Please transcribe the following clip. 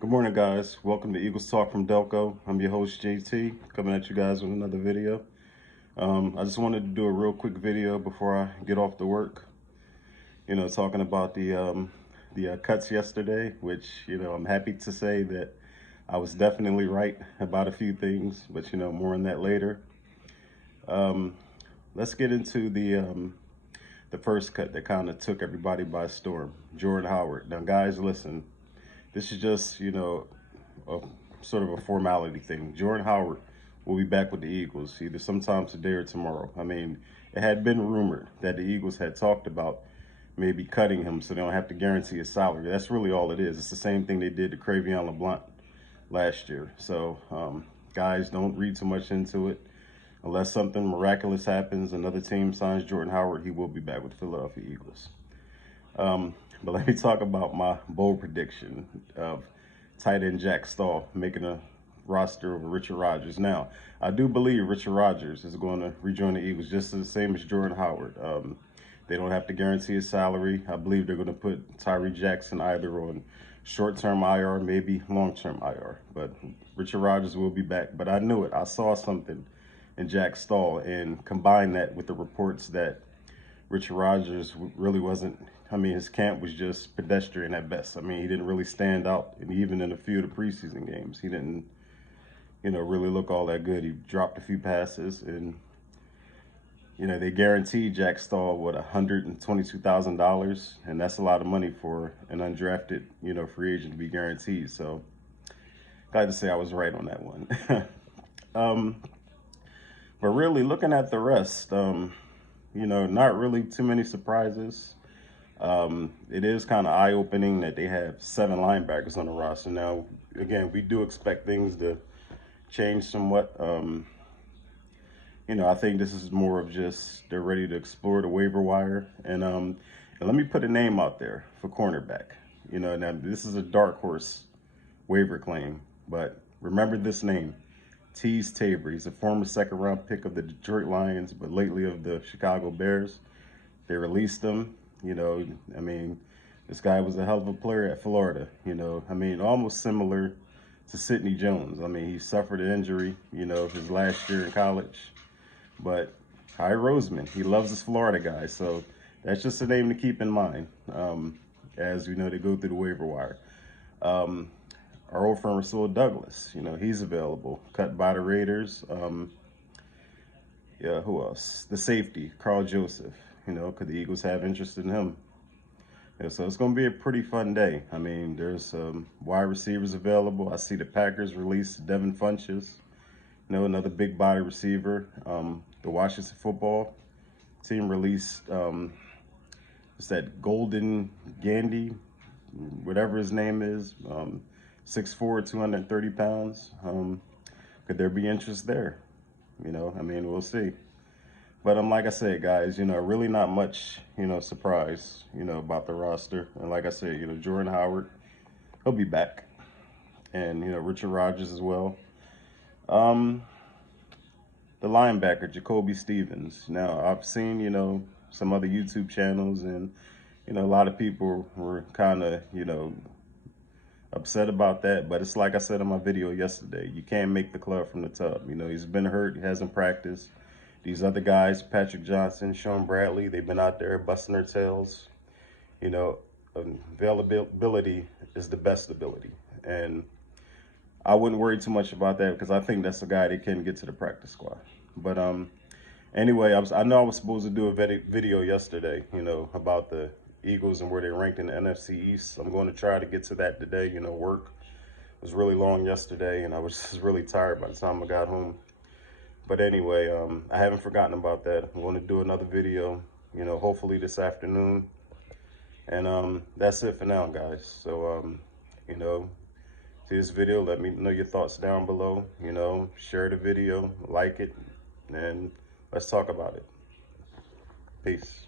Good morning, guys. Welcome to Eagles Talk from Delco. I'm your host, JT, coming at you guys with another video. I just wanted to do a real quick video before I get off to work. Talking about the cuts yesterday, which, I'm happy to say that I was definitely right about a few things, but, more on that later. Let's get into the first cut that kind of took everybody by storm, Jordan Howard. Now, guys, listen. This is just, a sort of a formality thing. Jordan Howard will be back with the Eagles either sometime today or tomorrow. I mean, it had been rumored that the Eagles had talked about maybe cutting him so they don't have to guarantee his salary. That's really all it is. It's the same thing they did to Cravion LeBlanc last year. So, guys, don't read too much into it. Unless something miraculous happens, another team signs Jordan Howard, he will be back with the Philadelphia Eagles. But let me talk about my bold prediction of tight end Jack Stahl making a roster over Richard Rodgers. Now, I do believe Richard Rodgers is going to rejoin the Eagles just the same as Jordan Howard. They don't have to guarantee his salary. I believe they're going to put Tyree Jackson either on short-term IR, maybe long-term IR. But Richard Rodgers will be back. But I knew it. I saw something in Jack Stahl and combined that with the reports that Richard Rodgers really wasn't, his camp was just pedestrian at best. He didn't really stand out. And even in a few of the preseason games, he didn't, really look all that good. He dropped a few passes and, they guaranteed Jack Stahl, $122,000. And that's a lot of money for an undrafted, free agent to be guaranteed. So, glad to say I was right on that one. But really, looking at the rest, not really too many surprises. It is kind of eye-opening that they have 7 linebackers on the roster. Now, again, we do expect things to change somewhat. I think this is more of just they're ready to explore the waiver wire. And let me put a name out there for cornerback. Now this is a dark horse waiver claim, but remember this name. Teez Tabor. He's a former second-round pick of the Detroit Lions, but lately of the Chicago Bears. They released him. This guy was a hell of a player at Florida. Almost similar to Sidney Jones. He suffered an injury, his last year in college. But Hy Roseman, he loves his Florida guy. So that's just a name to keep in mind as, they go through the waiver wire. Our old friend Rasul Douglas, he's available. Cut by the Raiders. Who else? The safety, Carl Joseph. Could the Eagles have interest in him? So it's going to be a pretty fun day. There's wide receivers available. I see the Packers release Devin Funchess, another big body receiver. The Washington football team released it's that Golden Gandy, whatever his name is. 6'4", 230 pounds. Could there be interest there? We'll see. But like I said, guys, really not much, surprise, about the roster. And like I said, Jordan Howard, he'll be back. And, Richard Rodgers as well. The linebacker, Jacoby Stevens. Now, I've seen, some other YouTube channels and, a lot of people were kind of, upset about that, but it's like I said in my video yesterday, you can't make the club from the tub. He's been hurt, he hasn't practiced. These other guys, Patrick Johnson, Sean Bradley, they've been out there busting their tails. Availability is the best ability, and I wouldn't worry too much about that because I think that's a guy that can get to the practice squad. But anyway, I know I was supposed to do a video yesterday, about the Eagles and where they ranked in the NFC East. I'm going to try to get to that today. Work was really long yesterday, and I was just really tired by the time I got home. But anyway, I haven't forgotten about that. I'm going to do another video, hopefully this afternoon. And that's it for now, guys. So, see this video, let me know your thoughts down below. Share the video, like it, and let's talk about it. Peace.